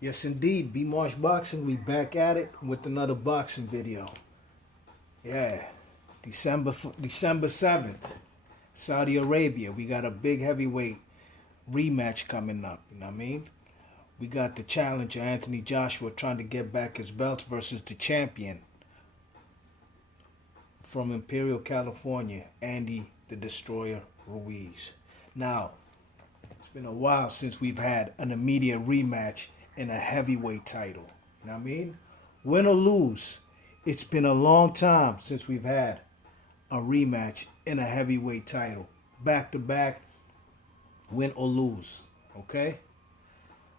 Yes, indeed. B Marsh Boxing, we back at it with another boxing video. Yeah, December 7th, Saudi Arabia. We got a big heavyweight rematch coming up. You know what I mean? We got the challenger Anthony Joshua trying to get back his belts versus the champion from Imperial, California, Andy the Destroyer Ruiz. Now, it's been a while since we've had an immediate rematch in a heavyweight title. You know what I mean? Win or lose, it's been a long time since we've had a rematch in a heavyweight title. Back to back, win or lose. Okay?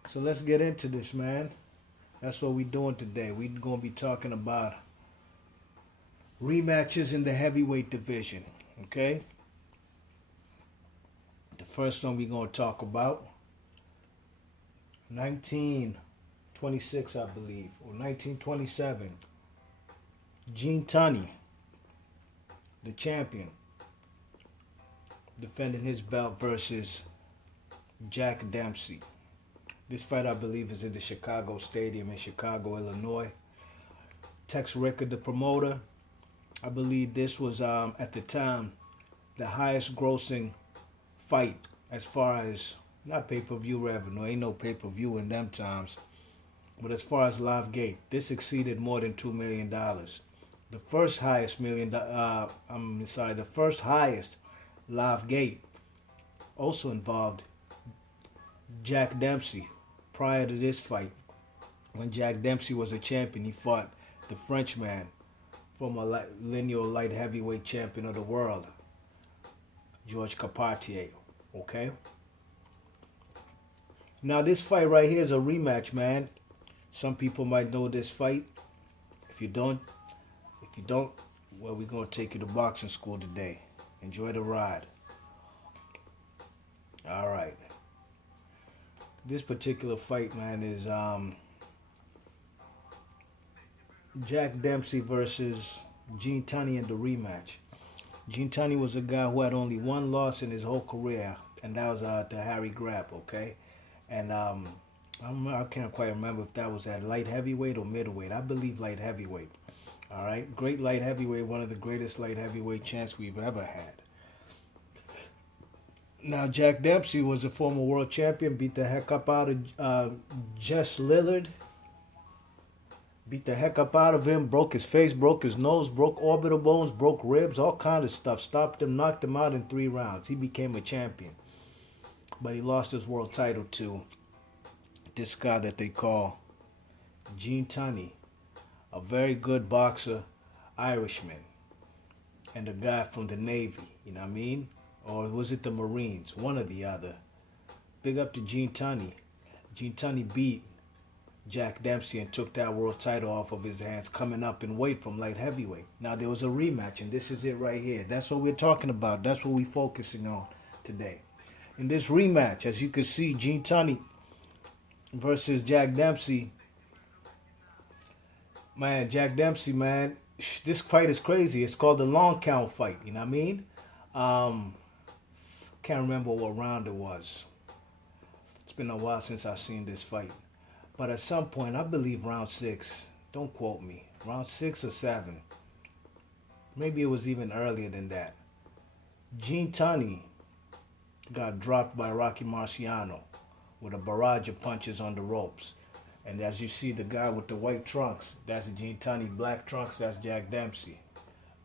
So let's get into this, man. That's what we're doing today. We're going to be talking about rematches in the heavyweight division. Okay? The first one we're going to talk about 1926, I believe, or 1927. Gene Tunney, the champion, defending his belt versus Jack Dempsey. This fight, I believe, is in the Chicago Stadium in Chicago, Illinois. Tex Ricker, the promoter, I believe this was, at the time, the highest grossing fight as far as, not pay-per-view revenue, ain't no pay-per-view in them times, but as far as live gate, this exceeded more than $2 million. The first highest the first highest live gate also involved Jack Dempsey. Prior to this fight, when Jack Dempsey was a champion, he fought the Frenchman, former lineal light heavyweight champion of the world, George Carpentier. Okay? Now this fight right here is a rematch, man. Some people might know this fight. If you don't, well, we're gonna take you to boxing school today. Enjoy the ride. All right. This particular fight, man, is Jack Dempsey versus Gene Tunney in the rematch. Gene Tunney was a guy who had only one loss in his whole career, and that was to Harry Grapp, okay? And I can't quite remember if that was at light heavyweight or middleweight. I believe light heavyweight. All right, great light heavyweight, one of the greatest light heavyweight champs we've ever had. Now, Jack Dempsey was a former world champion, beat the heck up out of Jess Lillard. Beat the heck up out of him, broke his face, broke his nose, broke orbital bones, broke ribs, all kind of stuff. Stopped him, knocked him out in 3 rounds. He became a champion. But he lost his world title to this guy that they call Gene Tunney, a very good boxer, Irishman, and a guy from the Navy, you know what I mean? Or was it the Marines? One or the other. Big up to Gene Tunney. Gene Tunney beat Jack Dempsey and took that world title off of his hands, coming up in weight from light heavyweight. Now there was a rematch, and this is it right here. That's what we're talking about. That's what we're focusing on today. In this rematch, as you can see, Gene Tunney versus Jack Dempsey. Man, Jack Dempsey, man, this fight is crazy. It's called the long count fight, you know what I mean? Can't remember what round it was. It's been a while since I've seen this fight. But at some point, I believe round 6, don't quote me, round 6 or 7. Maybe it was even earlier than that. Gene Tunney got dropped by Rocky Marciano with a barrage of punches on the ropes. And as you see, the guy with the white trunks, that's Gene Tunney. Black trunks, that's Jack Dempsey.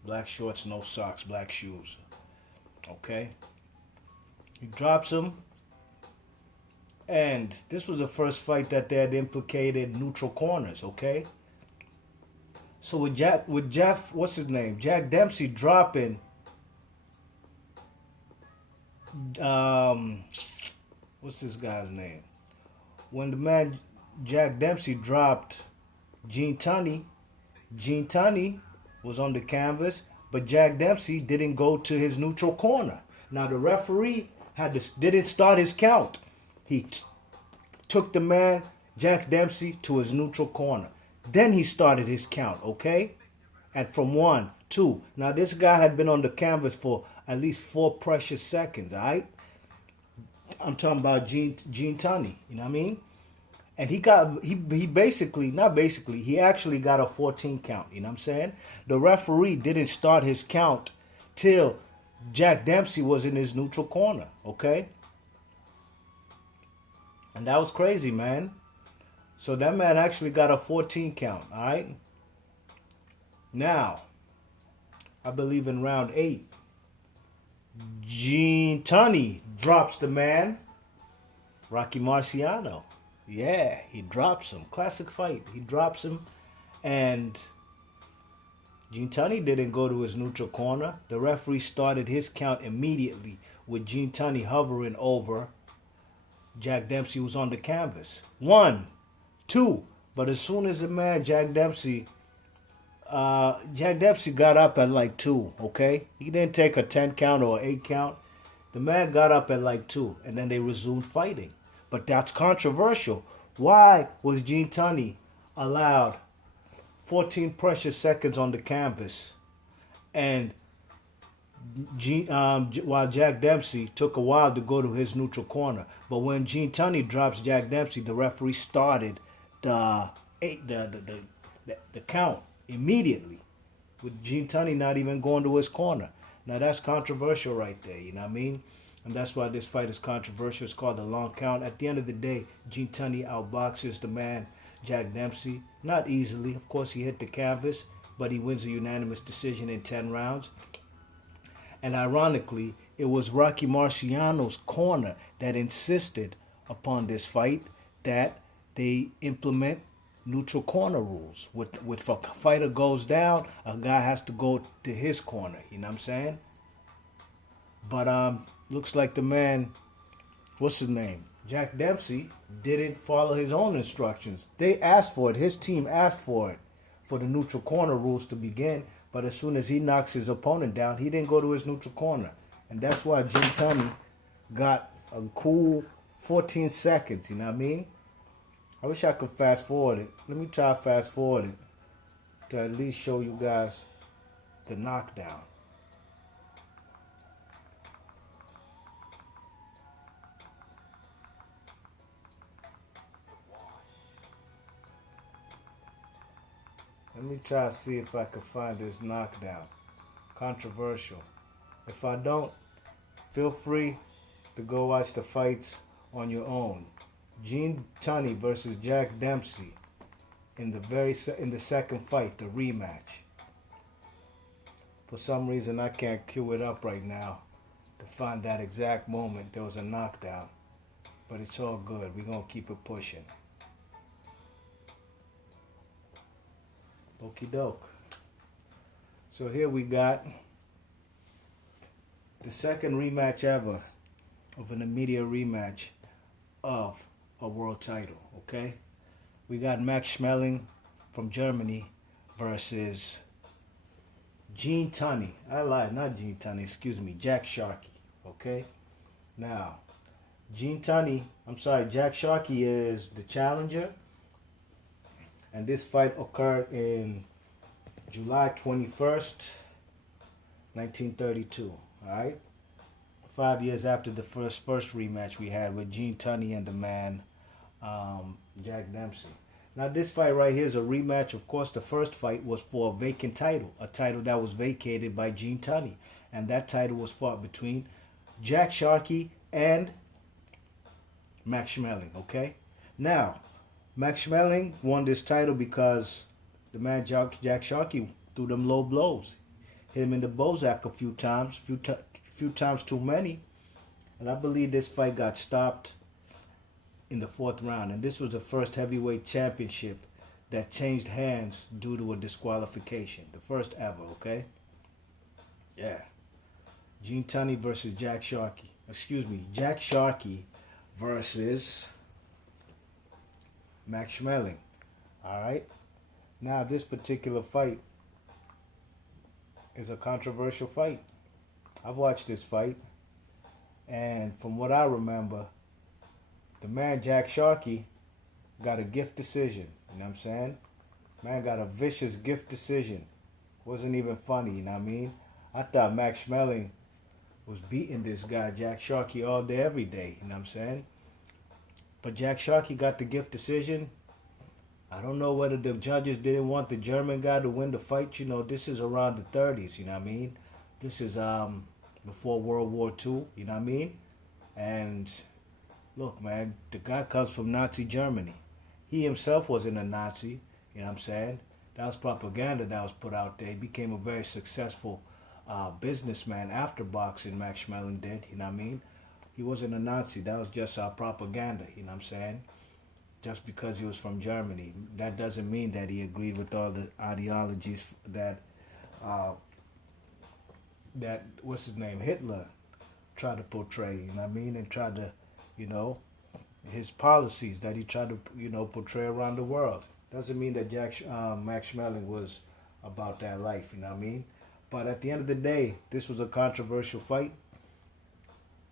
Black shorts, no socks, black shoes. Okay? He drops him. And this was the first fight that they had implicated neutral corners, okay? So with Jeff, what's his name? Jack Dempsey dropping, what's this guy's name? When the man Jack Dempsey dropped Gene Tunney was on the canvas, but Jack Dempsey didn't go to his neutral corner. Now the referee didn't start his count. He took the man, Jack Dempsey, to his neutral corner. Then he started his count, okay? And from 1, 2. Now this guy had been on the canvas for at least 4 precious seconds, all right? I'm talking about Gene Tunney, you know what I mean? And he basically, not basically, he actually got a 14 count. You know what I'm saying? The referee didn't start his count till Jack Dempsey was in his neutral corner. Okay, and that was crazy, man. So that man actually got a 14 count. All right. Now, I believe in round 8, Gene Tunney drops the man, Rocky Marciano. Yeah, he drops him. Classic fight. He drops him, and Gene Tunney didn't go to his neutral corner. The referee started his count immediately with Gene Tunney hovering over Jack Dempsey, who's on the canvas. 1, 2. But as soon as the man Jack Dempsey got up at like 2. Okay, he didn't take a 10 count or 8 count. The man got up at like 2, and then they resumed fighting. But that's controversial. Why was Gene Tunney allowed 14 precious seconds on the canvas, and while Jack Dempsey took a while to go to his neutral corner? But when Gene Tunney drops Jack Dempsey, the referee started the count immediately, with Gene Tunney not even going to his corner. Now that's controversial right there, you know what I mean? And that's why this fight is controversial. It's called the long count. At the end of the day, Gene Tunney outboxes the man Jack Dempsey. Not easily. Of course, he hit the canvas, but he wins a unanimous decision in 10 rounds. And ironically, it was Rocky Marciano's corner that insisted upon this fight, that they implement neutral corner rules. If a fighter goes down, a guy has to go to his corner. You know what I'm saying? But looks like the man, what's his name? Jack Dempsey didn't follow his own instructions. They asked for it. His team asked for it, for the neutral corner rules to begin. But as soon as he knocks his opponent down, he didn't go to his neutral corner. And that's why Gene Tunney got a cool 14 seconds, you know what I mean? I wish I could fast forward it. Let me try fast forward it to at least show you guys the knockdown. Let me try to see if I can find this knockdown. Controversial. If I don't, feel free to go watch the fights on your own. Gene Tunney versus Jack Dempsey in the second fight, the rematch. For some reason, I can't cue it up right now to find that exact moment. There was a knockdown, but it's all good. We're gonna keep it pushing. Okie doke. So here we got the second rematch ever of an immediate rematch of a world title, okay? We got Max Schmeling from Germany versus Gene Tunney. I lied, not Gene Tunney, excuse me, Jack Sharkey, okay? Now, Jack Sharkey is the challenger. And this fight occurred in July 21st, 1932. All right? 5 years after the first rematch we had with Gene Tunney and the man Jack Dempsey. Now this fight right here is a rematch. Of course, the first fight was for a vacant title, a title that was vacated by Gene Tunney. And that title was fought between Jack Sharkey and Max Schmeling, okay? Now, Max Schmeling won this title because the man Jack Sharkey threw them low blows. Hit him in the Bozak a few times too many. And I believe this fight got stopped in the 4th round. And this was the first heavyweight championship that changed hands due to a disqualification. The first ever, okay? Yeah. Gene Tunney versus Jack Sharkey. Jack Sharkey versus Max Schmeling. All right. Now this particular fight is a controversial fight. I've watched this fight, and from what I remember, the man Jack Sharkey got a gift decision. You know what I'm saying? Man got a vicious gift decision. Wasn't even funny, you know what I mean? I thought Max Schmeling was beating this guy Jack Sharkey all day, every day. You know what I'm saying? But Jack Sharkey got the gift decision. I don't know whether the judges didn't want the German guy to win the fight. You know, this is around the 30s, you know what I mean? This is before World War II, you know what I mean? And look, man, the guy comes from Nazi Germany. He himself wasn't a Nazi, you know what I'm saying? That was propaganda that was put out there. He became a very successful businessman after boxing, Max Schmeling did, you know what I mean? He wasn't a Nazi. That was just propaganda, you know what I'm saying? Just because he was from Germany. That doesn't mean that he agreed with all the ideologies that, what's his name, Hitler tried to portray, you know what I mean? And tried to, you know, his policies that he tried to, you know, portray around the world. Doesn't mean that Max Schmeling was about that life, you know what I mean? But at the end of the day, this was a controversial fight.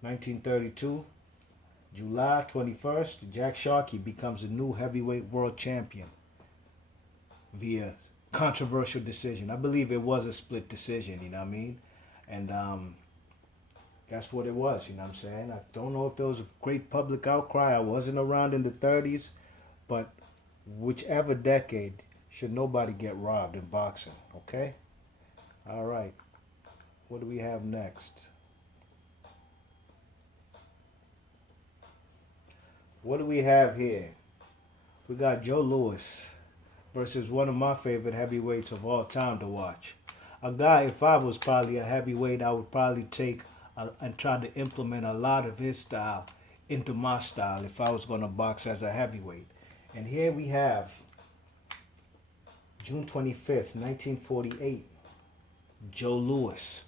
1932, July 21st, Jack Sharkey becomes a new heavyweight world champion via controversial decision. I believe it was a split decision, you know what I mean? And that's what it was, you know what I'm saying? I don't know if there was a great public outcry. I wasn't around in the 30s, but whichever decade, should nobody get robbed in boxing, okay? All right. What do we have next? What do we have here? We got Joe Louis versus one of my favorite heavyweights of all time to watch. A guy, if I was probably a heavyweight, I would probably take and try to implement a lot of his style into my style if I was going to box as a heavyweight. And here we have June 25th, 1948, Joe Louis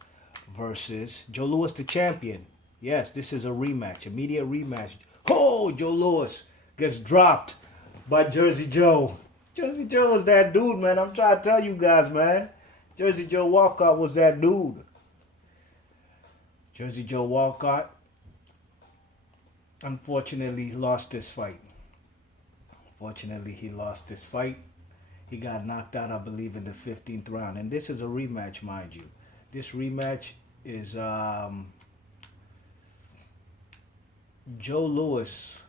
versus Joe Louis, the champion. Yes, this is a rematch, immediate rematch. Oh, Joe Louis gets dropped by Jersey Joe. Jersey Joe was that dude, man. I'm trying to tell you guys, man. Jersey Joe Walcott was that dude. Jersey Joe Walcott, unfortunately, lost this fight. Fortunately, he lost this fight. He got knocked out, I believe, in the 15th round. And this is a rematch, mind you. This rematch is Joe Louis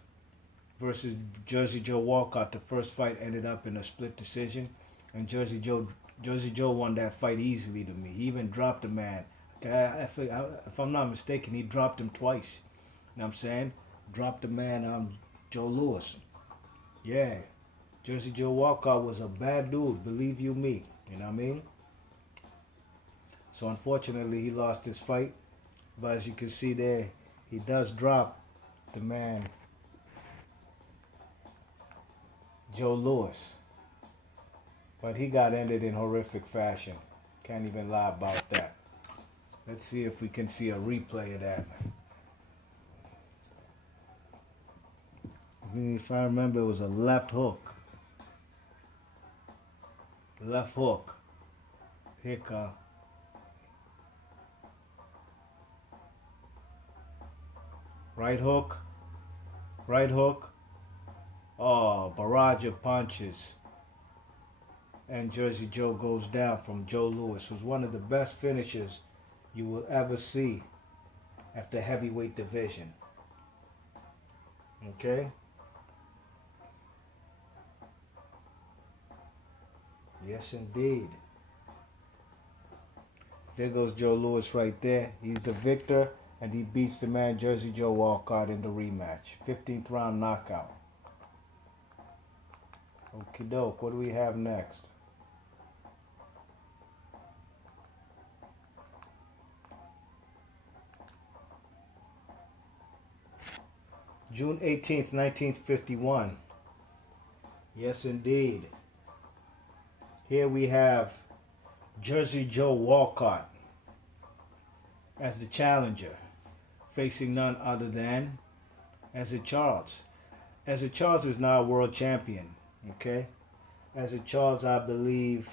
versus Jersey Joe Walcott. The first fight ended up in a split decision, and Jersey Joe won that fight easily to me. He even dropped the man. If I'm not mistaken, he dropped him twice. You know what I'm saying? Dropped the man, Joe Louis. Yeah. Jersey Joe Walcott was a bad dude, believe you me. You know what I mean? So unfortunately, he lost his fight. But as you can see there, he does drop the man, Joe Louis. But he got ended in horrific fashion. Can't even lie about that. Let's see if we can see a replay of that. If I remember, it was a left hook. Left hook. Here come. Right hook. Right hook. Oh, barrage of punches. And Jersey Joe goes down from Joe Louis. It was one of the best finishes you will ever see at the heavyweight division. Okay? Yes, indeed. There goes Joe Louis right there. He's a victor, and he beats the man Jersey Joe Walcott in the rematch. 15th round knockout. Okie doke. What do we have next? June 18th, 1951. Yes, indeed. Here we have Jersey Joe Walcott as the challenger, facing none other than Ezzard Charles. Ezzard Charles is now a world champion, okay? Ezzard Charles, I believe,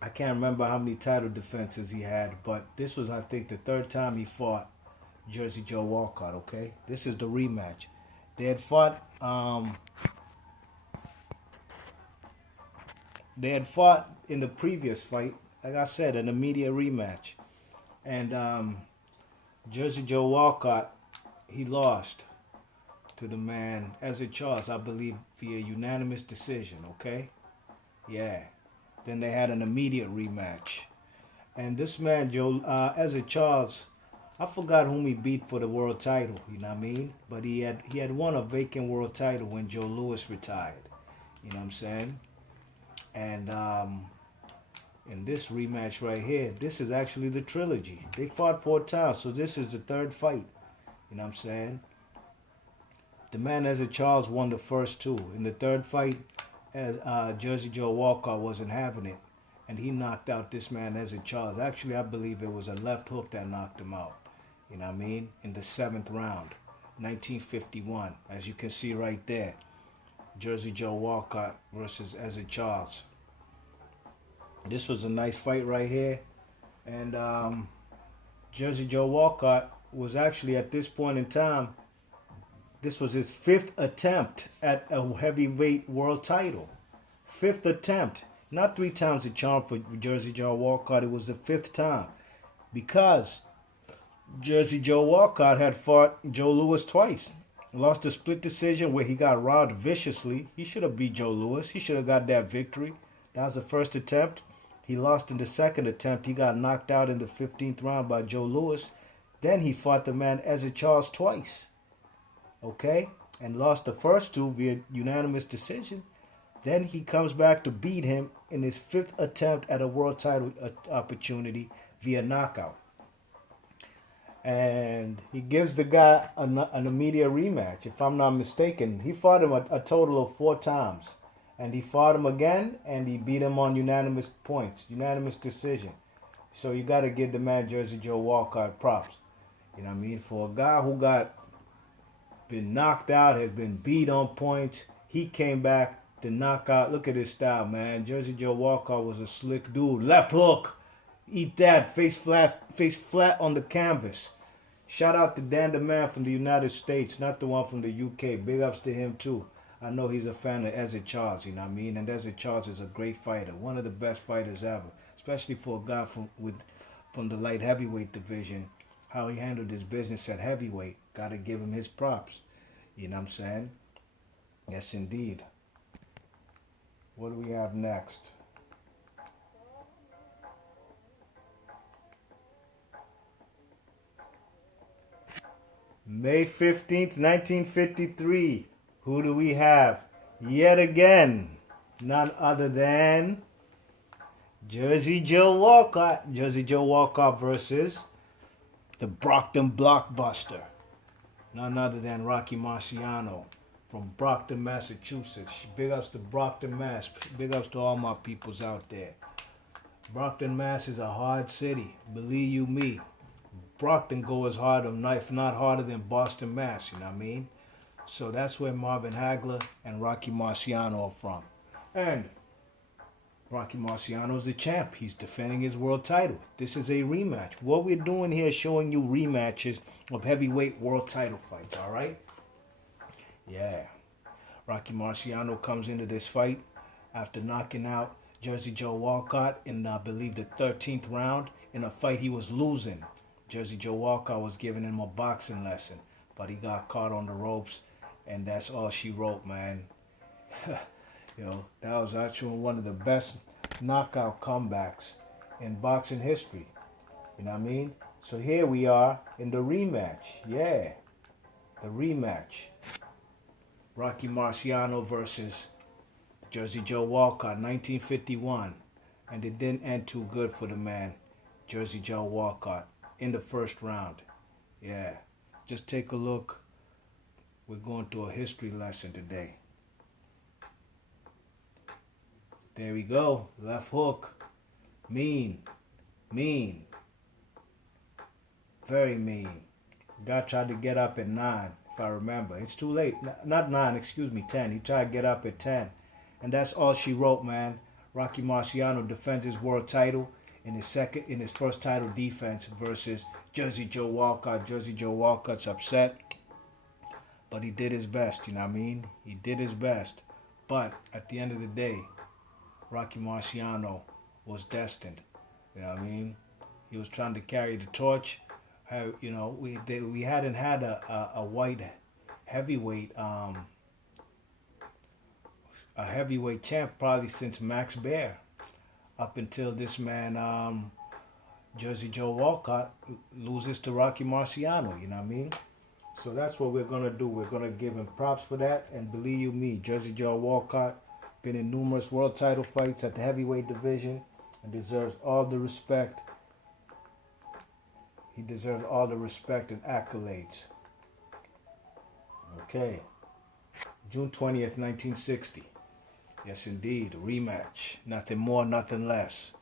I can't remember how many title defenses he had, but this was, I think, the third time he fought Jersey Joe Walcott, okay? This is the rematch. They had fought in the previous fight, like I said, an immediate rematch. And Jersey Joe Walcott, he lost. to the man Ezra Charles, I believe, via unanimous decision, okay? Yeah. Then they had an immediate rematch. And this man, Ezra Charles, I forgot whom he beat for the world title, you know what I mean? But he had won a vacant world title when Joe Louis retired. You know what I'm saying? And in this rematch right here, this is actually the trilogy. They fought 4 times, so this is the third fight. You know what I'm saying? The man Ezra Charles won the first 2. In the third fight, Jersey Joe Walcott wasn't having it, and he knocked out this man Ezra Charles. Actually, I believe it was a left hook that knocked him out. You know what I mean? In the 7th round, 1951, as you can see right there. Jersey Joe Walcott versus Ezra Charles. This was a nice fight right here. And Jersey Joe Walcott was actually, at this point in time, this was his 5th attempt at a heavyweight world title. 5th attempt. Not 3 times the charm for Jersey Joe Walcott. It was the 5th time. Because Jersey Joe Walcott had fought Joe Louis twice. Lost a split decision where he got robbed viciously. He should have beat Joe Louis. He should have got that victory. That was the first attempt. He lost in the second attempt. He got knocked out in the 15th round by Joe Louis. Then he fought the man Ezra Charles twice. Okay? And lost the first 2 via unanimous decision. Then he comes back to beat him in his 5th attempt at a world title opportunity via knockout. And he gives the guy an immediate rematch, if I'm not mistaken. He fought him a total of 4 times. And he fought him again, and he beat him on unanimous points, unanimous decision. So you got to give the man Jersey Joe Walcott props. You know what I mean? For a guy who been knocked out, has been beat on points, he came back to knock out. Look at his style, man. Jersey Joe Walcott was a slick dude. Left hook. Eat that. Face flat on the canvas. Shout out to Dan the Man from the United States, not the one from the UK. Big ups to him too. I know he's a fan of Ezra Charles, you know what I mean? And Ezra Charles is a great fighter, one of the best fighters ever, especially for a guy from the light heavyweight division. How he handled his business at heavyweight, got to give him his props. You know what I'm saying? Yes, indeed. What do we have next? May 15th, 1953. Who do we have? Yet again, none other than Jersey Joe Walcott. Jersey Joe Walcott versus the Brockton Blockbuster. None other than Rocky Marciano from Brockton, Massachusetts. Big ups to Brockton, Mass. Big ups to all my peoples out there. Brockton, Mass is a hard city. Believe you me. Brockton go as hard, if not harder than Boston, Mass. You know what I mean? So that's where Marvin Hagler and Rocky Marciano are from. And Rocky Marciano's the champ. He's defending his world title. This is a rematch. What we're doing here is showing you rematches of heavyweight world title fights, all right? Yeah. Rocky Marciano comes into this fight after knocking out Jersey Joe Walcott in, I believe, the 13th round in a fight he was losing. Jersey Joe Walcott was giving him a boxing lesson, but he got caught on the ropes, and that's all she wrote, man. You know, that was actually one of the best knockout comebacks in boxing history. You know what I mean? So here we are in the rematch. Yeah, the rematch. Rocky Marciano versus Jersey Joe Walcott, 1951. And it didn't end too good for the man, Jersey Joe Walcott, in the first round. Yeah, just take a look. We're going through a history lesson today. There we go. Left hook. Mean. Mean. Very mean. Guy tried to get up at 9, if I remember. It's too late. Not 9, excuse me, 10. He tried to get up at 10. And that's all she wrote, man. Rocky Marciano defends his world title in his first title defense versus Jersey Joe Walcott. Jersey Joe Walcott's upset, but he did his best, you know what I mean? He did his best. But at the end of the day, Rocky Marciano was destined, you know what I mean? He was trying to carry the torch. You know, we hadn't had a white heavyweight, a heavyweight champ probably since Max Baer, up until this man, Jersey Joe Walcott, loses to Rocky Marciano. You know what I mean? So that's what we're gonna do. We're gonna give him props for that, and believe you me, Jersey Joe Walcott been in numerous world title fights at the heavyweight division and deserves all the respect. He deserves all the respect and accolades. Okay. June 20th, 1960. Yes, indeed. Rematch. Nothing more, nothing less.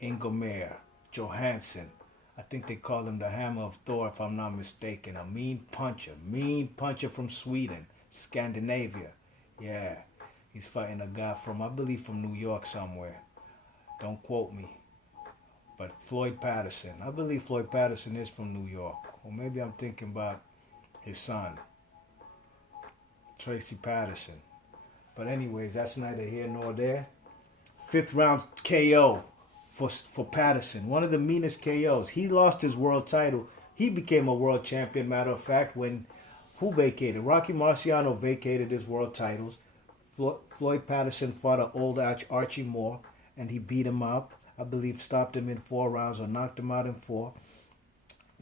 Ingemar Johansson. I think they call him the Hammer of Thor, if I'm not mistaken. A mean puncher from Sweden, Scandinavia. Yeah, he's fighting a guy from, I believe, from New York somewhere. Don't quote me. But Floyd Patterson. I believe Floyd Patterson is from New York. Or maybe I'm thinking about his son, Tracy Patterson. But anyways, that's neither here nor there. 5th round KO for Patterson. One of the meanest KOs. He lost his world title. He became a world champion, matter of fact, when who vacated? Rocky Marciano vacated his world titles. Floyd Patterson fought an old Archie Moore, and he beat him up. I believe stopped him in 4 rounds or knocked him out in 4.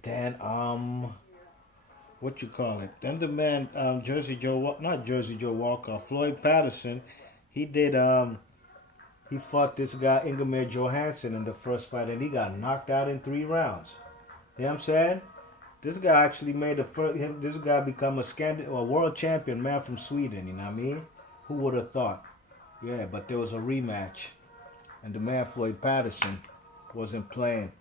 Then, what you call it? Then the man, not Jersey Joe Walker, Floyd Patterson, he did, he fought this guy, Ingemar Johansson, in the first fight, and he got knocked out in 3 rounds. You know what I'm saying? This guy actually made this guy become a world champion, man from Sweden, you know what I mean? Who would have thought? Yeah, but there was a rematch, and the man, Floyd Patterson, wasn't playing,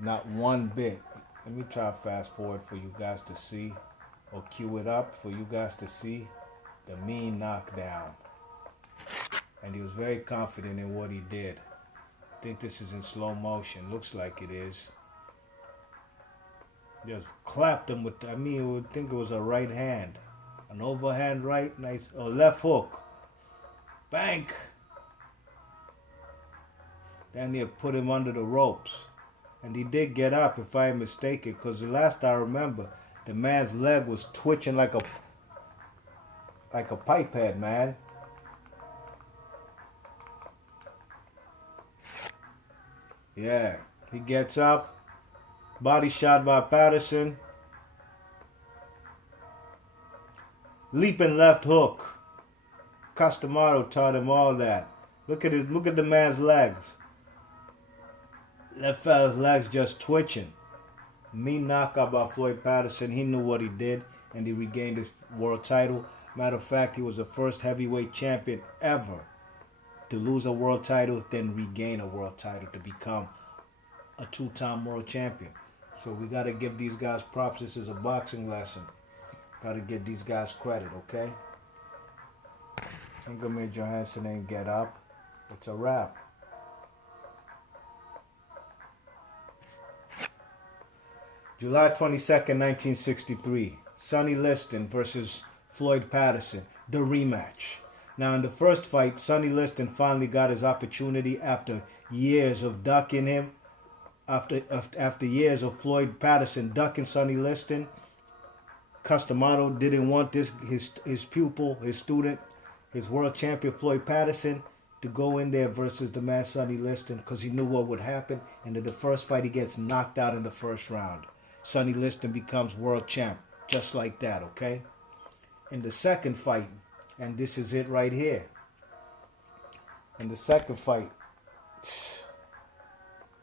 not one bit. Let me try to fast forward for you guys to see, or cue it up for you guys to see the mean knockdown. And he was very confident in what he did. I think this is in slow motion. Looks like it is. Just clapped him with, I would think it was a right hand. An overhand right, nice, or left hook. Bank. Then he put him under the ropes. And he did get up, if I am mistaken, because the last I remember, the man's leg was twitching like a pipe head, man. Yeah, he gets up, body shot by Patterson. Leaping left hook. Costamaro taught him all that. Look at the man's legs. That fella's legs just twitching. Mean knockout by Floyd Patterson. He knew what he did, and he regained his world title. Matter of fact, he was the first heavyweight champion ever to lose a world title, then regain a world title to become a 2-time world champion. So we got to give these guys props. This is a boxing lesson. Got to give these guys credit, okay? Ingemar Johansson ain't get up. It's a wrap. July 22nd, 1963. Sonny Liston versus Floyd Patterson. The rematch. Now, in the first fight, Sonny Liston finally got his opportunity after years of ducking him. After years of Floyd Patterson ducking Sonny Liston, Costamaro didn't want his pupil, his student, his world champion Floyd Patterson to go in there versus the man Sonny Liston because he knew what would happen. And in the first fight, he gets knocked out in the first round. Sonny Liston becomes world champ, just like that, okay? In the second fight, and this is it right here. In the second fight,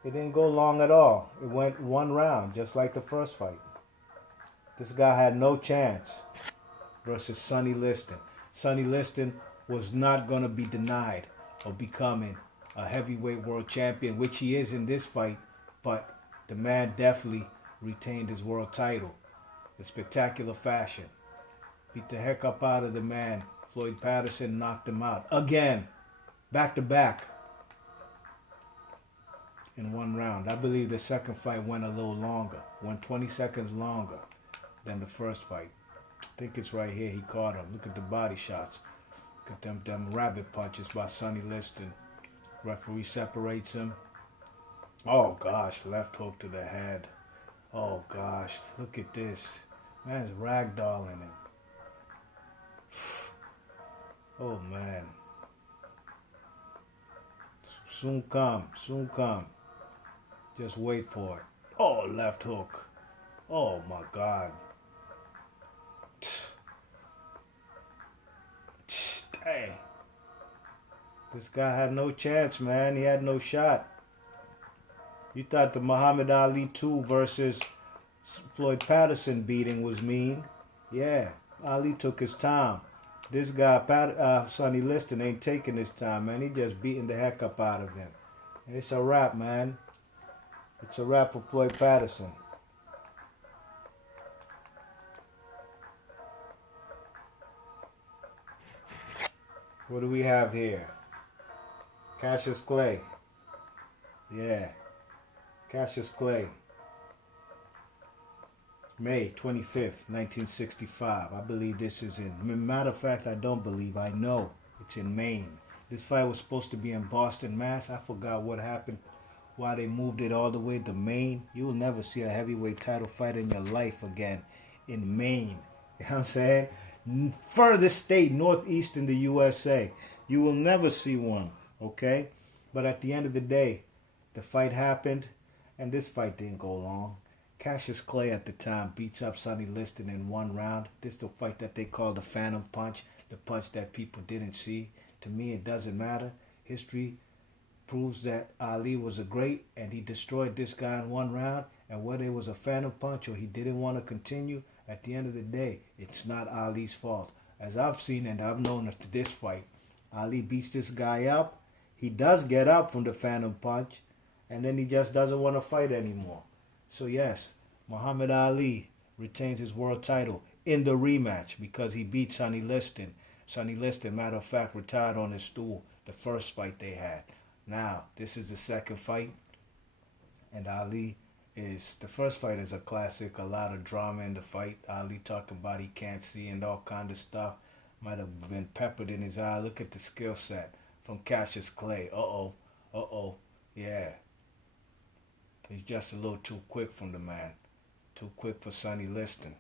it didn't go long at all. It went 1 round, just like the first fight. This guy had no chance versus Sonny Liston. Sonny Liston was not going to be denied of becoming a heavyweight world champion, which he is in this fight, but the man definitely retained his world title in spectacular fashion. Beat the heck up out of the man. Floyd Patterson knocked him out again, back to back, in 1 round. I believe the second fight went a little longer, went 20 seconds longer than the first fight. I think it's right here. He caught him. Look at the body shots. Look at them rabbit punches by Sonny Liston. Referee separates him. Oh gosh, left hook to the head. Oh gosh, look at this. Man's ragdolling him. Oh man. Soon come. Soon come. Just wait for it. Oh, left hook. Oh my God. Dang. This guy had no chance, man. He had no shot. You thought the Muhammad Ali 2 versus Floyd Patterson beating was mean? Yeah, Ali took his time. This guy, Sonny Liston, ain't taking his time, man. He just beating the heck up out of him. It's a wrap, man. It's a wrap for Floyd Patterson. What do we have here? Cassius Clay. Yeah, Cassius Clay. May 25th, 1965. I believe this is in. Matter of fact, I don't believe. I know it's in Maine. This fight was supposed to be in Boston, Mass. I forgot what happened. Why they moved it all the way to Maine. You will never see a heavyweight title fight in your life again in Maine. You know what I'm saying? Furthest state northeast in the USA. You will never see one. Okay? But at the end of the day, the fight happened, and this fight didn't go long. Cassius Clay at the time beats up Sonny Liston in one round. This is the fight that they call the Phantom Punch, the punch that people didn't see. To me, it doesn't matter. History proves that Ali was a great, and he destroyed this guy in one round. And whether it was a Phantom Punch or he didn't want to continue, at the end of the day, it's not Ali's fault. As I've seen and I've known after this fight, Ali beats this guy up. He does get up from the Phantom Punch, and then he just doesn't want to fight anymore. So yes, Muhammad Ali retains his world title in the rematch because he beat Sonny Liston. Sonny Liston, matter of fact, retired on his stool the first fight they had. Now, this is the second fight, and Ali is, the first fight is a classic, a lot of drama in the fight. Ali talking about he can't see and all kind of stuff. Might have been peppered in his eye. Look at the skill set from Cassius Clay. Uh-oh, yeah. He's just a little too quick from the man. Too quick for Sonny Liston.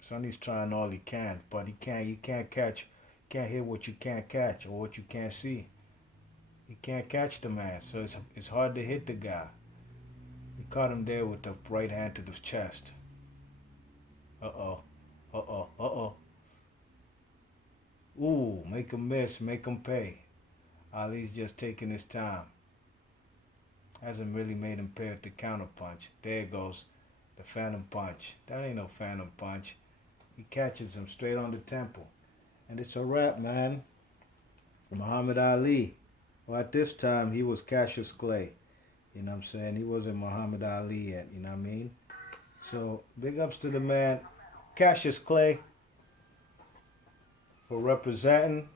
Sonny's trying all he can, but you can't hit what you can't catch or what you can't see. You can't catch the man, so it's hard to hit the guy. He caught him there with the right hand to the chest. Uh-oh. Ooh, make him miss, make him pay. Ali's just taking his time. Hasn't really made him pay with the counter punch. There it goes. The Phantom Punch. That ain't no Phantom Punch. He catches him straight on the temple. And it's a wrap, man. Muhammad Ali. Well, at this time, he was Cassius Clay. You know what I'm saying? He wasn't Muhammad Ali yet. You know what I mean? So, big ups to the man, Cassius Clay, for representing.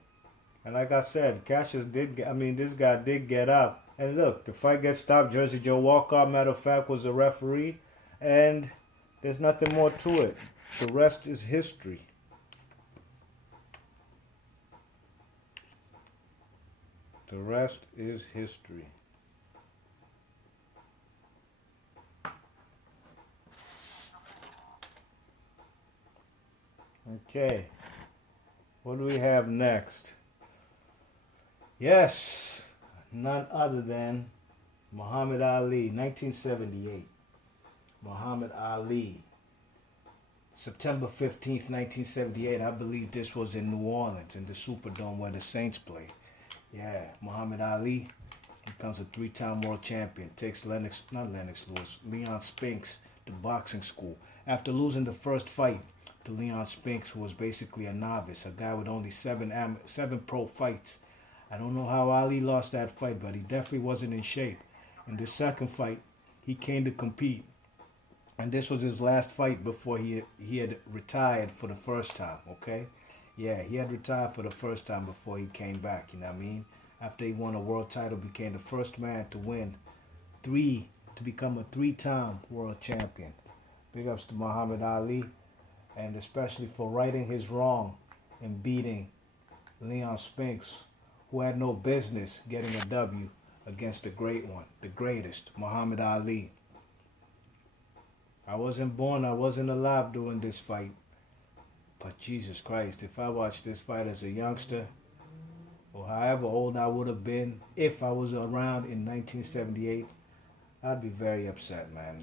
And like I said, this guy did get up. And look, the fight gets stopped. Jersey Joe Walcott, matter of fact, was a referee. And there's nothing more to it. The rest is history. The rest is history. Okay. What do we have next? Yes, none other than Muhammad Ali, 1978. Muhammad Ali. September 15th, 1978. I believe this was in New Orleans, in the Superdome where the Saints play. Yeah, Muhammad Ali becomes a three-time world champion. Takes Leon Spinks to boxing school. After losing the first fight to Leon Spinks, who was basically a novice, a guy with only seven pro fights. I don't know how Ali lost that fight, but he definitely wasn't in shape. In the second fight, he came to compete. And this was his last fight before he had retired for the first time, okay? Yeah, he had retired for the first time before he came back, you know what I mean? After he won a world title, became the first man to become a three-time world champion. Big ups to Muhammad Ali, and especially for righting his wrong and beating Leon Spinks, who had no business getting a W against the great one, the greatest, Muhammad Ali. I wasn't born, I wasn't alive during this fight. But Jesus Christ, if I watched this fight as a youngster, or however old I would have been, if I was around in 1978, I'd be very upset, man.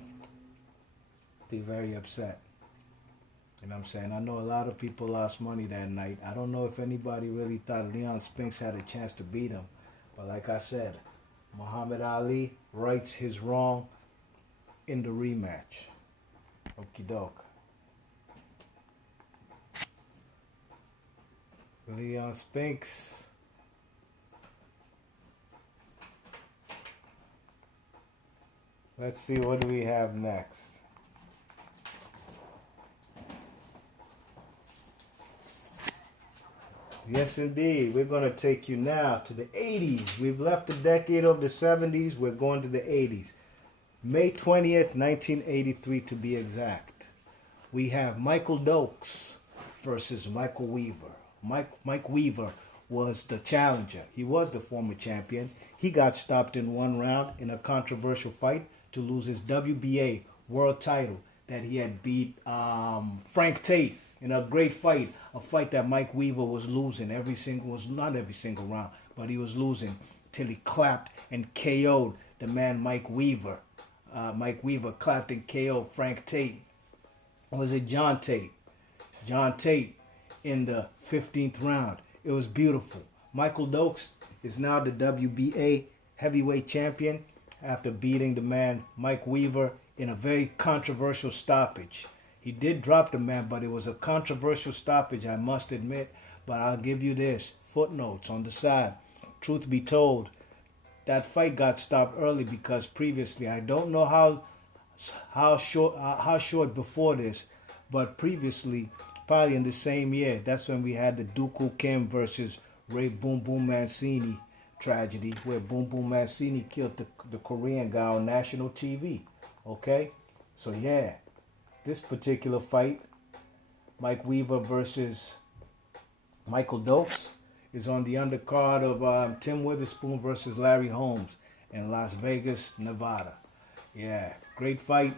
Be very upset. You know what I'm saying? I know a lot of people lost money that night. I don't know if anybody really thought Leon Spinks had a chance to beat him. But like I said, Muhammad Ali rights his wrong in the rematch. Okie doke. Leon Spinks. Let's see, what do we have next? Yes, indeed. We're going to take you now to the 80s. We've left the decade of the 70s. We're going to the 80s. May 20th, 1983 to be exact. We have Michael Dokes versus Michael Weaver. Mike Weaver was the challenger. He was the former champion. He got stopped in one round in a controversial fight to lose his WBA world title that he had beat Frank Tate in a great fight, a fight that Mike Weaver was losing not every single round, but he was losing till he clapped and KO'd the man Mike Weaver. Mike Weaver clapped and KO'd Frank Tate. Or was it John Tate? John Tate in the 15th round. It was beautiful. Michael Dokes is now the WBA heavyweight champion after beating the man Mike Weaver in a very controversial stoppage. He did drop the man, but it was a controversial stoppage, I must admit. But I'll give you this, footnotes on the side. Truth be told, that fight got stopped early because previously, I don't know how short before this, but previously, probably in the same year, that's when we had the Dooku Kim versus Ray Boom Boom Mancini tragedy, where Boom Boom Mancini killed the Korean guy on national TV. Okay? So yeah, this particular fight, Mike Weaver versus Michael Dokes, is on the undercard of Tim Witherspoon versus Larry Holmes in Las Vegas, Nevada. Yeah, great fight.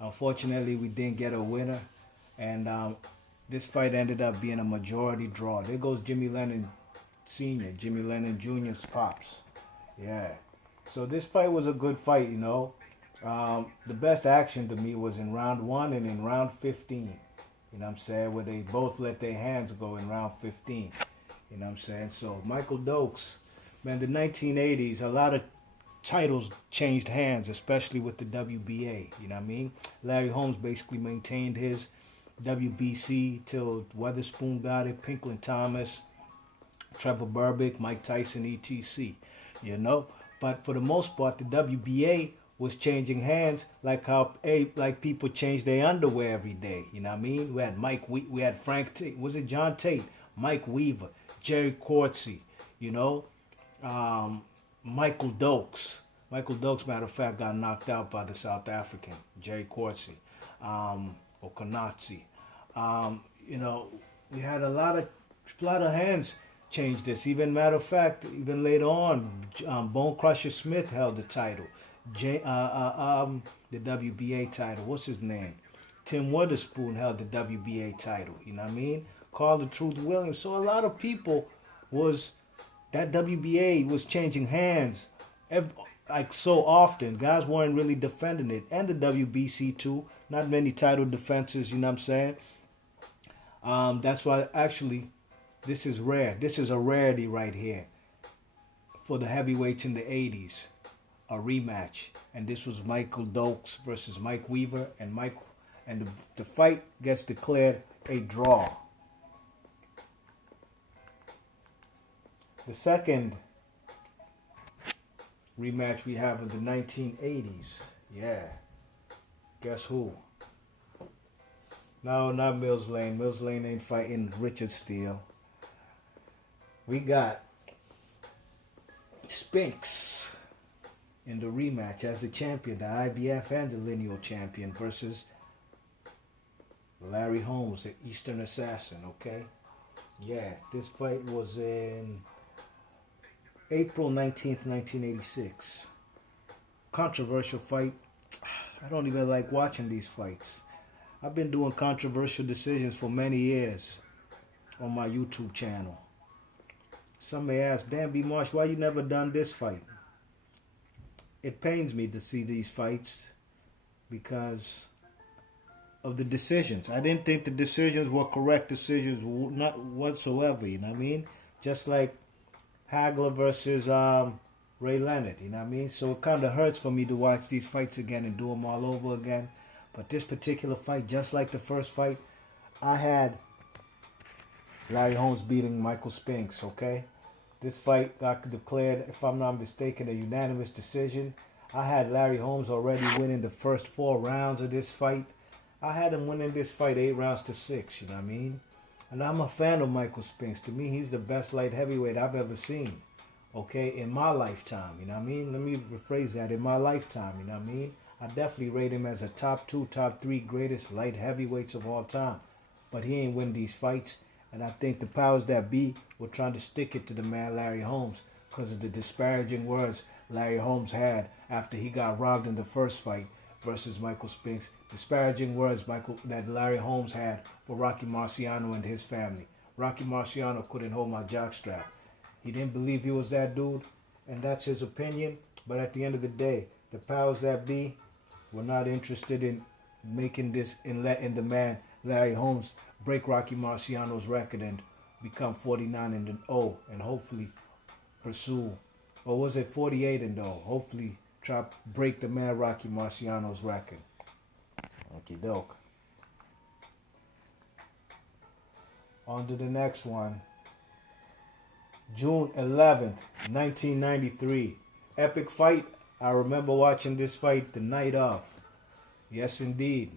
Unfortunately, we didn't get a winner. And this fight ended up being a majority draw. There goes Jimmy Lennon Sr., Jimmy Lennon Jr.'s pops. Yeah. So this fight was a good fight, you know. The best action to me was in round 1 and in round 15. You know what I'm saying? Where they both let their hands go in round 15. You know what I'm saying? So Michael Dokes, man, the 1980s, a lot of titles changed hands, especially with the WBA. You know what I mean? Larry Holmes basically maintained his WBC till Witherspoon got it, Pinklon Thomas, Trevor Berbick, Mike Tyson, etc. You know? But for the most part, the WBA was changing hands like how people change their underwear every day. You know what I mean? We had Frank Tate. Was it John Tate? Mike Weaver, Jerry Corsi, you know, Michael Dokes. Michael Dokes, matter of fact, got knocked out by the South African, Jerry Corsi, or Konatsi. You know, we had a lot of hands change this. Even matter of fact, even later on, Bone Crusher Smith held the title. The WBA title. What's his name? Tim Witherspoon held the WBA title. You know what I mean? Carl the Truth Williams. So a lot of people that WBA was changing hands like so often. Guys weren't really defending it. And the WBC too. Not many title defenses, you know what I'm saying? That's why actually this is rare. This is a rarity right here for the heavyweights in the 80s. A rematch, and this was Michael Dokes versus Mike Weaver, and the fight gets declared a draw. The second rematch we have in the 1980s. Yeah, guess who? No, not Mills Lane. Mills Lane ain't fighting Richard Steele. We got Spinks in the rematch as the champion, the IBF and the lineal champion, versus Larry Holmes, the Eastern Assassin, okay? Yeah, this fight was in April 19th, 1986. Controversial fight. I don't even like watching these fights. I've been doing controversial decisions for many years on my YouTube channel. Some may ask, damn, B. Marsh, why you never done this fight? It pains me to see these fights because of the decisions. I didn't think the decisions were correct decisions, not whatsoever, you know what I mean? Just like Hagler versus Ray Leonard, you know what I mean? So it kind of hurts for me to watch these fights again and do them all over again. But this particular fight, just like the first fight, I had Larry Holmes beating Michael Spinks, okay? This fight got declared, if I'm not mistaken, a unanimous decision. I had Larry Holmes already winning the first 4 rounds of this fight. I had him winning this fight 8 rounds to 6, you know what I mean? And I'm a fan of Michael Spinks. To me, he's the best light heavyweight I've ever seen, okay, in my lifetime, you know what I mean? Let me rephrase that, in my lifetime, you know what I mean? I definitely rate him as a top 2, top 3 greatest light heavyweights of all time. But he ain't win these fights. And I think the powers that be were trying to stick it to the man Larry Holmes because of the disparaging words Larry Holmes had after he got robbed in the first fight versus Michael Spinks. Disparaging words that Larry Holmes had for Rocky Marciano and his family. Rocky Marciano couldn't hold my jockstrap. He didn't believe he was that dude, and that's his opinion. But at the end of the day, the powers that be were not interested in making this and letting the man Larry Holmes break Rocky Marciano's record and become 49-0 and hopefully pursue, or was it 48-0? Hopefully try to break the man Rocky Marciano's record. Okie doke. On to the next one. June 11th, 1993. Epic fight. I remember watching this fight the night of. Yes, indeed.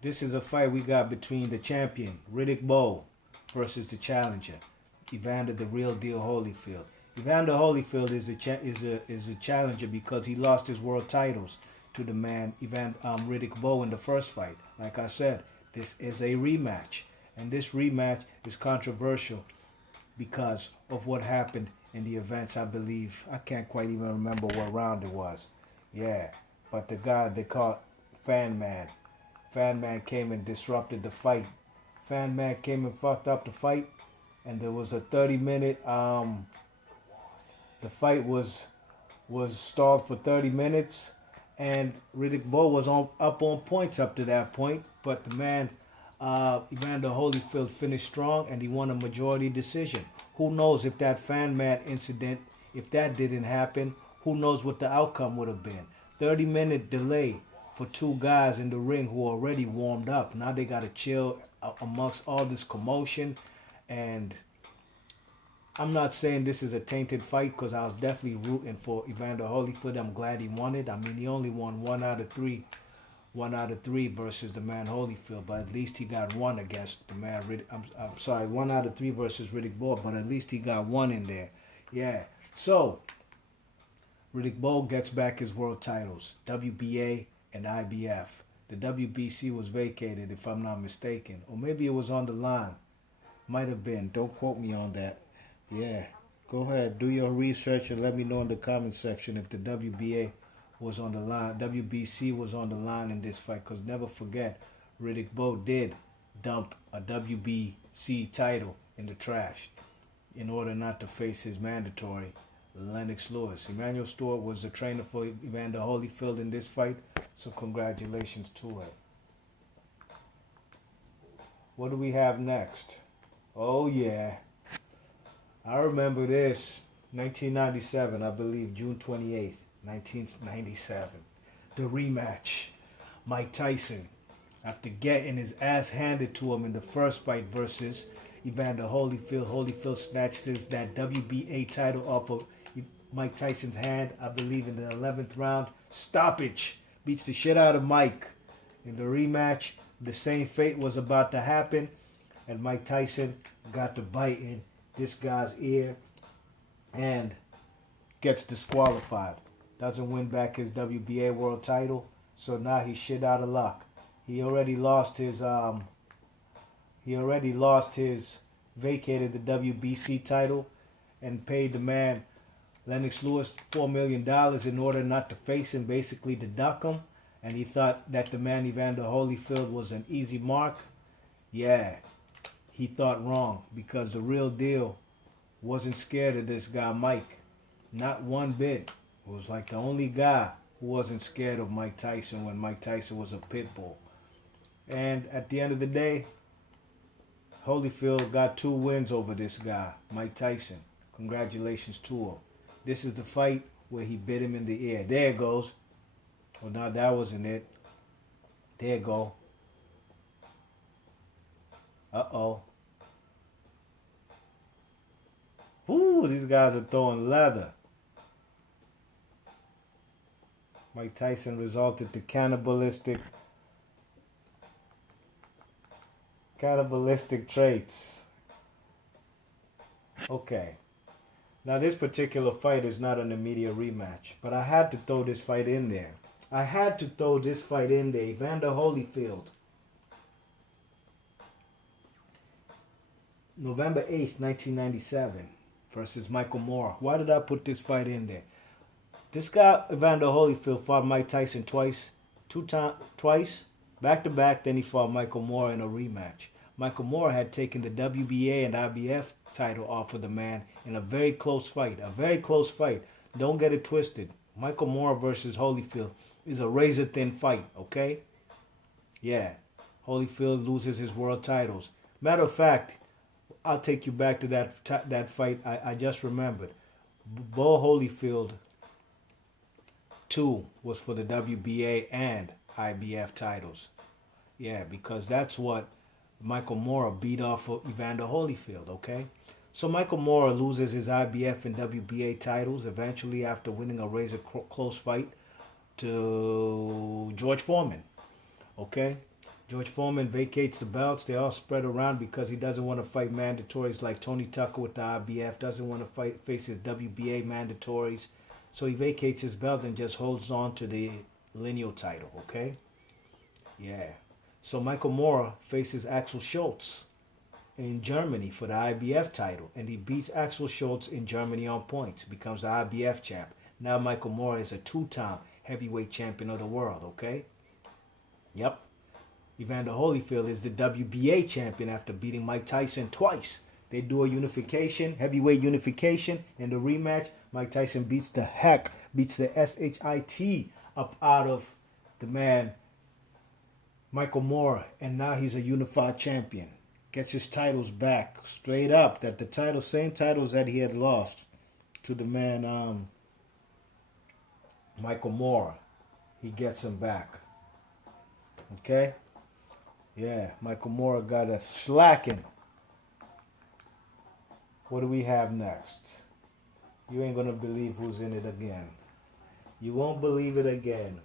This is a fight we got between the champion, Riddick Bowe, versus the challenger, Evander the Real Deal Holyfield. Evander Holyfield is a challenger because he lost his world titles to the man Riddick Bowe in the first fight. Like I said, this is a rematch. And this rematch is controversial because of what happened in the events, I believe. I can't quite even remember what round it was. Yeah, but the guy they called Fan Man came and disrupted the fight. Fan Man came and fucked up the fight, and there was a 30-minute. The fight was stalled for 30 minutes, and Riddick Bowe was up on points up to that point, but the man Evander Holyfield finished strong, and he won a majority decision. Who knows if that Fan Man incident, if that didn't happen, who knows what the outcome would have been? 30-minute delay for 2 guys in the ring who are already warmed up. Now they got to chill amongst all this commotion. And I'm not saying this is a tainted fight because I was definitely rooting for Evander Holyfield. I'm glad he won it. I mean, he only won 1 out of 3 versus the man Holyfield, but at least he got 1 against the man I'm sorry, 1 out of 3 versus Riddick Bowe, but at least he got 1 in there. Yeah. So Riddick Bowe gets back his world titles, WBA and IBF. The WBC was vacated, if I'm not mistaken. Or maybe it was on the line. Might have been. Don't quote me on that. Yeah. Go ahead. Do your research and let me know in the comment section if the WBA was on the line. WBC was on the line in this fight. Because never forget, Riddick Bowe did dump a WBC title in the trash in order not to face his mandatory Lennox Lewis. Emmanuel Stewart was the trainer for Evander Holyfield in this fight, so congratulations to him. What do we have next? Oh yeah, I remember this. 1997, I believe, June 28th, 1997. The rematch. Mike Tyson, after getting his ass handed to him in the first fight versus Evander Holyfield, Holyfield snatched that WBA title off of Mike Tyson's hand, I believe in the 11th round. Stoppage. Beats the shit out of Mike. In the rematch, the same fate was about to happen, and Mike Tyson got to bite in this guy's ear and gets disqualified. Doesn't win back his WBA world title, so now he's shit out of luck. He already lost his vacated the WBC title and paid the man Lennox Lewis $4 million in order not to face him, basically to duck him. and he thought that the man Evander Holyfield was an easy mark, yeah, he thought wrong, because the real deal wasn't scared of this guy Mike. Not one bit. It was like the only guy who wasn't scared of Mike Tyson when Mike Tyson was a pit bull. And at the end of the day, Holyfield got 2 wins over this guy, Mike Tyson. Congratulations to him. This is the fight where he bit him in the ear. There it goes. Well, now that wasn't it. There it go. Uh-oh. Ooh, these guys are throwing leather. Mike Tyson resulted to cannibalistic traits. Okay. Now this particular fight is not an immediate rematch, but I had to throw this fight in there. Evander Holyfield. November 8th, 1997 versus Michael Moore. Why did I put this fight in there? This guy, Evander Holyfield, fought Mike Tyson twice, back to back. Then he fought Michael Moore in a rematch. Michael Moore had taken the WBA and IBF title off of the man in a very close fight. Don't get it twisted. Michael Moore versus Holyfield is a razor thin fight, okay? Yeah. Holyfield loses his world titles. Matter of fact, I'll take you back to that fight I just remembered. Bo Holyfield 2 was for the WBA and IBF titles. Yeah, because that's what Michael Moore beat off of Evander Holyfield, okay? So Michael Moore loses his IBF and WBA titles eventually after winning a razor close fight to George Foreman, okay? George Foreman vacates the belts. They all spread around because he doesn't want to fight mandatories like Tony Tucker with the IBF, doesn't want to face his WBA mandatories. So he vacates his belt and just holds on to the lineal title, okay? Yeah. So Michael Moore faces Axel Schultz in Germany for the IBF title, and he beats Axel Schultz in Germany on points, becomes the IBF champ. Now Michael Moore is a 2-time heavyweight champion of the world, okay? Yep. Evander Holyfield is the WBA champion after beating Mike Tyson twice. They do a unification, heavyweight unification, in the rematch. Mike Tyson beats the SHIT up out of the man Michael Moore, and now he's a unified champion. Gets his titles back straight up. That the same titles that he had lost to the man Michael Moore, he gets them back. Okay? Yeah, Michael Moore got a slacking. What do we have next? You ain't gonna believe who's in it again. You won't believe it again.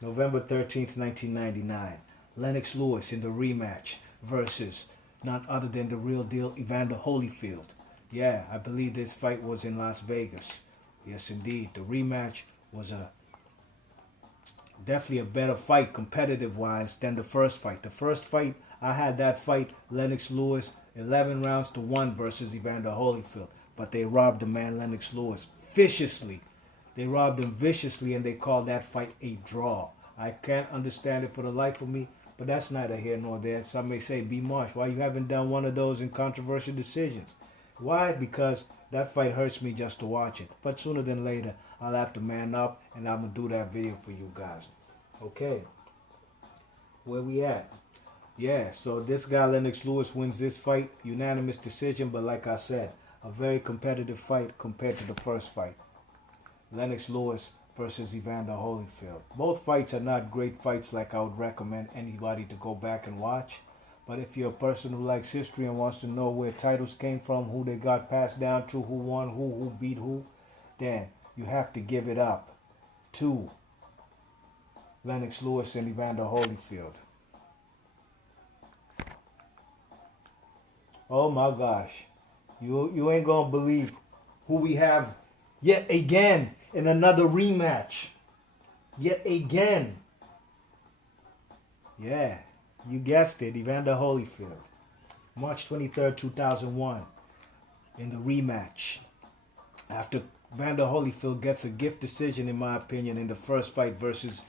November 13th, 1999. Lennox Lewis in the rematch versus none other than the real deal Evander Holyfield. Yeah, I believe this fight was in Las Vegas. Yes, indeed. The rematch was definitely a better fight competitive-wise than the first fight. The first fight, I had that fight, Lennox Lewis, 11 rounds to 1 versus Evander Holyfield. But they robbed the man Lennox Lewis viciously. They robbed him viciously, and they called that fight a draw. I can't understand it for the life of me, but that's neither here nor there. Some may say, B. Marsh, why you haven't done one of those in controversial decisions? Why? Because that fight hurts me just to watch it. But sooner than later, I'll have to man up, and I'm going to do that video for you guys. Okay. Where we at? Yeah, so this guy, Lennox Lewis, wins this fight. Unanimous decision, but like I said, a very competitive fight compared to the first fight. Lennox Lewis versus Evander Holyfield. Both fights are not great fights like I would recommend anybody to go back and watch. But if you're a person who likes history and wants to know where titles came from, who they got passed down to, who won, who beat who, then you have to give it up to Lennox Lewis and Evander Holyfield. Oh my gosh. You ain't gonna believe who we have yet again in another rematch. Yet again. Yeah, you guessed it, Evander Holyfield. March 23rd, 2001, in the rematch. After Evander Holyfield gets a gift decision, in my opinion, in the first fight versus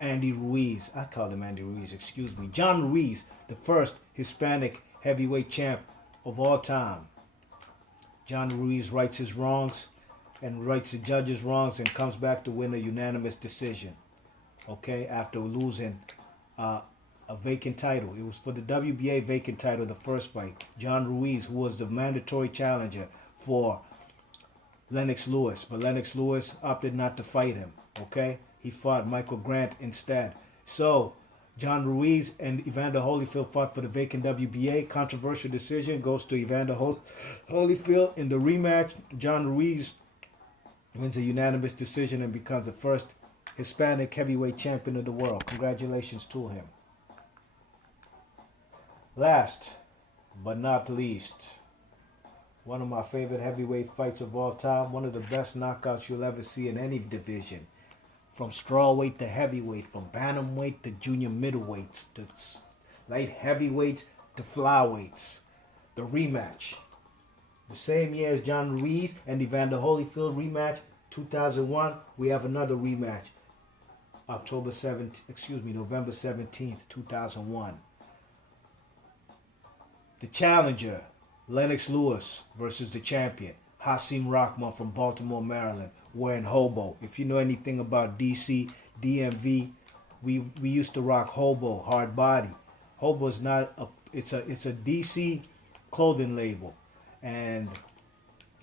Andy Ruiz. I called him Andy Ruiz, excuse me. John Ruiz, the first Hispanic heavyweight champ of all time. John Ruiz rights his wrongs and rights the judges' wrongs and comes back to win a unanimous decision. Okay, after losing a vacant title. It was for the WBA vacant title, the first fight. John Ruiz, who was the mandatory challenger for Lennox Lewis, but Lennox Lewis opted not to fight him. Okay, he fought Michael Grant instead. So John Ruiz and Evander Holyfield fought for the vacant WBA. Controversial decision goes to Evander Holyfield. In the rematch, John Ruiz wins a unanimous decision and becomes the first Hispanic heavyweight champion of the world. Congratulations to him. Last but not least, one of my favorite heavyweight fights of all time. One of the best knockouts you'll ever see in any division. From strawweight to heavyweight, from bantamweight to junior middleweights, to light heavyweights to flyweights. The rematch. The same year as John Ruiz and Evander Holyfield rematch, 2001, we have another rematch. November 17th, 2001. The challenger, Lennox Lewis versus the champion, Hasim Rahman from Baltimore, Maryland, wearing hobo. If you know anything about DC, DMV, we used to rock hobo, hard body. Hobo is not a, it's a DC clothing label. And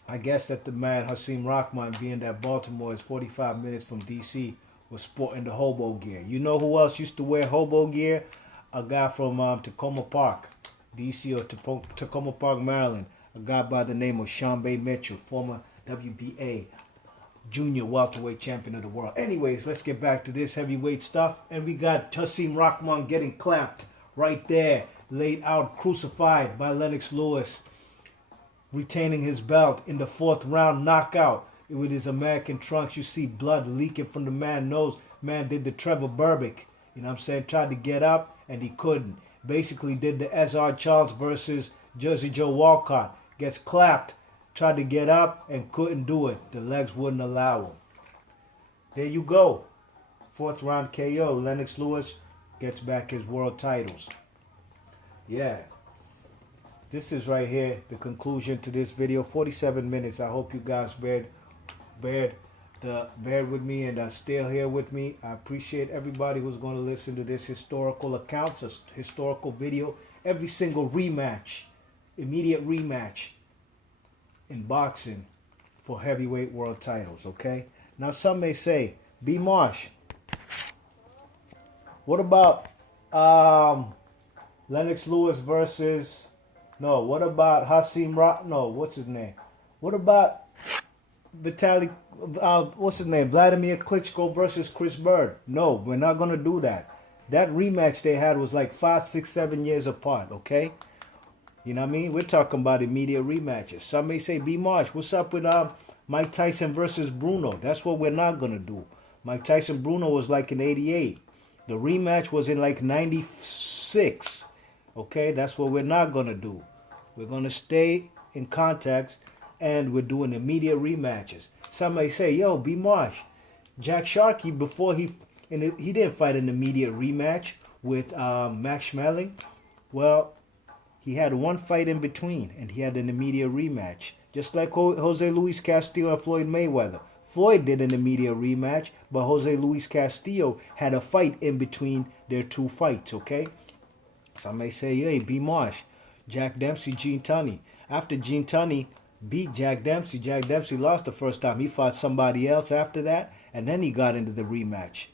I guess that the man Hasim Rahman, being that Baltimore is 45 minutes from DC, was sporting the hobo gear. You know who else used to wear hobo gear? A guy from Tacoma Park, DC, or Tacoma Park, Maryland. A guy by the name of Shambe Mitchell, former WBA junior welterweight champion of the world. Anyways, let's get back to this heavyweight stuff. And we got Hasim Rahman getting clapped right there, laid out, crucified by Lennox Lewis, retaining his belt in the 4th round knockout. With his American trunks, you see blood leaking from the man's nose. Man did the Trevor Burbick, you know what I'm saying? Tried to get up and he couldn't. Basically did the S.R. Charles versus Jersey Joe Walcott. Gets clapped, tried to get up and couldn't do it. The legs wouldn't allow him. There you go. 4th round KO. Lennox Lewis gets back his world titles. Yeah. This is right here the conclusion to this video. 47 minutes. I hope you guys bear with me and still here with me. I appreciate everybody who's going to listen to this historical accounts, a historical video. Every single rematch, immediate rematch in boxing for heavyweight world titles, okay? Now some may say, B. Marsh, what about Lennox Lewis versus... No, what about Hasim No, what's his name? What about Vladimir Klitschko versus Chris Bird? No, we're not going to do that. That rematch they had was like 5, 6, 7 years apart, okay? You know what I mean? We're talking about immediate rematches. Some may say, B. Marsh, what's up with Mike Tyson versus Bruno? That's what we're not going to do. Mike Tyson Bruno was like in 88. The rematch was in like 96. Okay, that's what we're not going to do. We're going to stay in context, and we're doing immediate rematches. Some may say, yo, B. Marsh, Jack Sharkey, before he didn't fight an immediate rematch with Max Schmeling. Well, he had one fight in between, and he had an immediate rematch. Just like Jose Luis Castillo and Floyd Mayweather. Floyd did an immediate rematch, but Jose Luis Castillo had a fight in between their two fights, okay? Some may say, hey, B. Marsh, Jack Dempsey, Gene Tunney. After Gene Tunney beat Jack Dempsey lost the first time. He fought somebody else after that, and then he got into the rematch.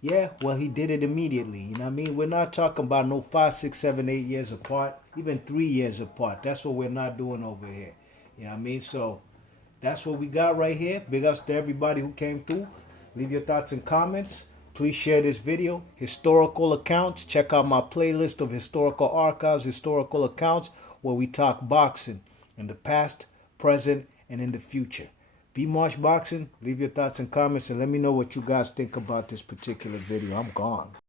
Yeah, well, he did it immediately. You know what I mean? We're not talking about no 5, 6, 7, 8 years apart, even 3 years apart. That's what we're not doing over here. You know what I mean? So that's what we got right here. Big ups to everybody who came through. Leave your thoughts and comments. Please share this video. Historical accounts. Check out my playlist of historical archives, historical accounts, where we talk boxing in the past, present, and in the future. B. Marsh Boxing. Leave your thoughts and comments and let me know what you guys think about this particular video. I'm gone.